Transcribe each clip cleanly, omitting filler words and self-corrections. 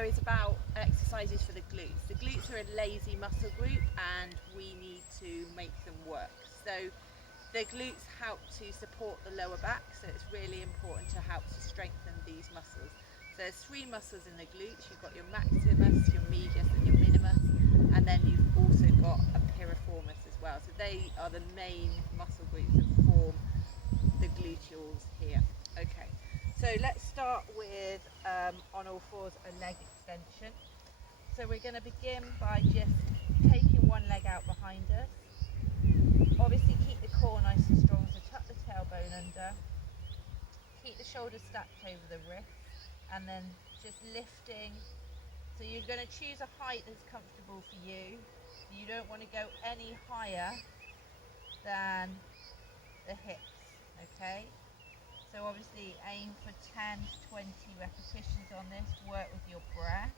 video is about exercises for the glutes. The glutes are a lazy muscle group and we need to make them work. So the glutes help to support the lower back, so it's really important to help to strengthen these muscles. So there's three muscles in the glutes. You've got your maximus, your medius and your minimus, and then you've also got a piriformis as well. So they are the main muscle groups that form the gluteals here. Okay, so let's start with on all fours a leg extension. So we're going to begin by just taking one leg out behind us. Obviously keep the core nice and strong, so tuck the tailbone under, keep the shoulders stacked over the wrists, and then just lifting. So you're going to choose a height that's comfortable for you. You don't want to go any higher than the hips, okay? So obviously aim for 10 to 20 repetitions on this, work with your breath,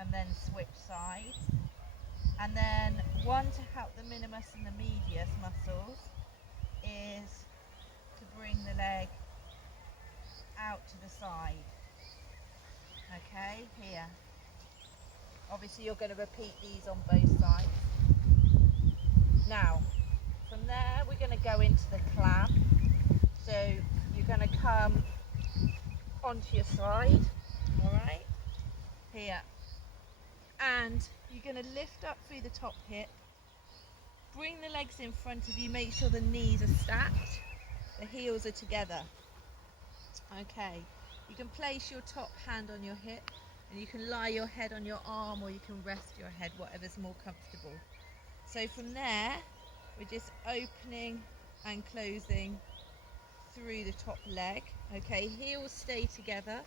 and then switch sides. And then one to help the minimus and the medius muscles is to bring the leg out to the side. Okay, here. Obviously you're going to repeat these on both sides. Now, from there we're going to go into the clam. So you're going to come onto your side, all right, here. And you're going to lift up through the top hip, bring the legs in front of you, make sure the knees are stacked, the heels are together. Okay, you can place your top hand on your hip and you can lie your head on your arm or you can rest your head, whatever's more comfortable. So from there, we're just opening and closing through the top leg. Okay, heels stay together.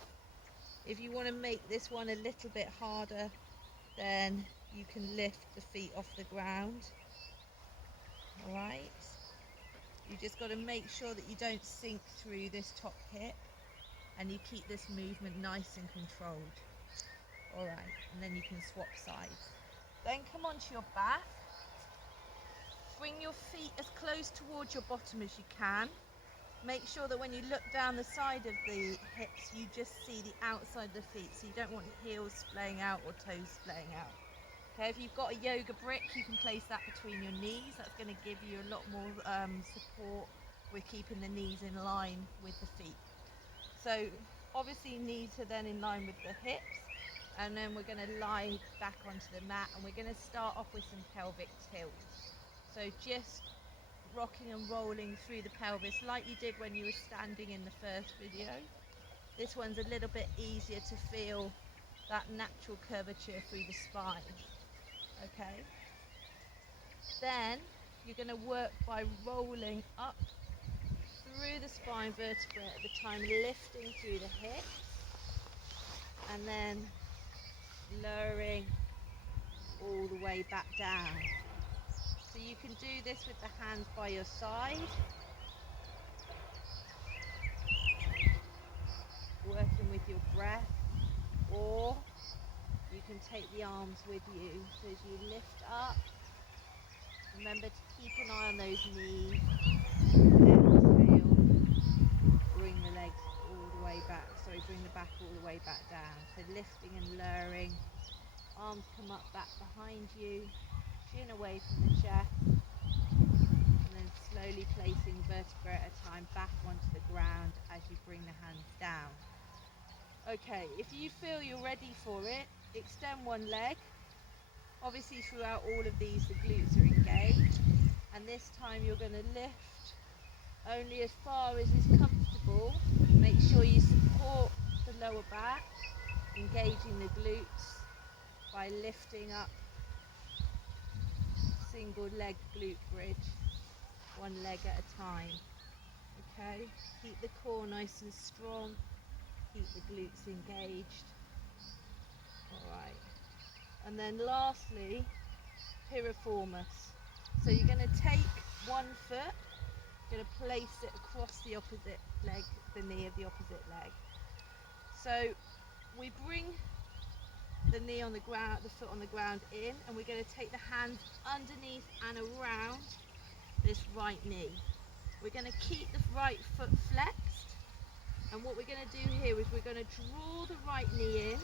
If you want to make this one a little bit harder, then you can lift the feet off the ground. All right, you just got to make sure that you don't sink through this top hip and you keep this movement nice and controlled. All right, and then you can swap sides. Then come onto your back, bring your feet as close towards your bottom as you can. Make sure that when you look down the side of the hips, you just see the outside of the feet, so you don't want heels splaying out or toes splaying out. Okay, if you've got a yoga brick, you can place that between your knees. That's going to give you a lot more support with keeping the knees in line with the feet. So obviously knees are then in line with the hips, and then we're going to lie back onto the mat and we're going to start off with some pelvic tilts. So just rocking and rolling through the pelvis like you did when you were standing in the first video. This one's a little bit easier to feel that natural curvature through the spine. Okay, then you're going to work by rolling up through the spine vertebrae at the time, lifting through the hips and then lowering all the way back down. So you can do this with the hands by your side, working with your breath, or you can take the arms with you. So as you lift up, remember to keep an eye on those knees. Exhale, bring the legs all the way back, bring the back all the way back down. So lifting and lowering, arms come up back behind you, chin away from the chest, and then slowly placing vertebrae at a time back onto the ground as you bring the hands down. Okay, if you feel you're ready for it, extend one leg. Obviously throughout all of these the glutes are engaged, and this time you're going to lift only as far as is comfortable. Make sure you support the lower back, engaging the glutes by lifting up single leg glute bridge, one leg at a time. Okay, keep the core nice and strong, keep the glutes engaged. All right, and then lastly, piriformis. So you're going to take one foot, going to place it across the opposite leg, the knee of the opposite leg. So we bring the knee on the ground, the foot on the ground in, and we're going to take the hands underneath and around this right knee. We're going to keep the right foot flexed, and what we're going to do here is we're going to draw the right knee in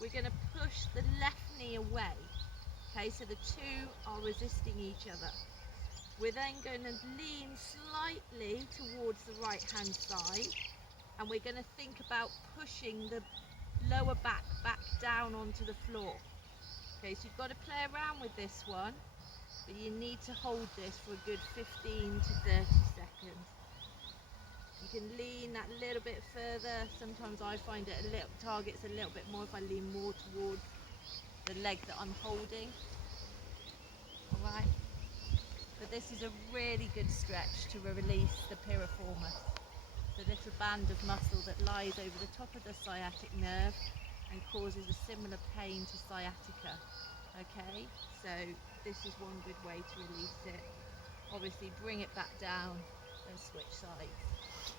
we're going to push the left knee away. Okay, so the two are resisting each other. We're then going to lean slightly towards the right hand side, and we're going to think about pushing the lower back down onto the floor. Okay, so you've got to play around with this one, but you need to hold this for a good 15 to 30 seconds. You can lean that little bit further. Sometimes I find it targets a little bit more if I lean more towards the leg that I'm holding. All right, but this is a really good stretch to release the piriformis, the little band of muscle that lies over the top of the sciatic nerve and causes a similar pain to sciatica. Okay, so this is one good way to release it. Obviously bring it back down and switch sides.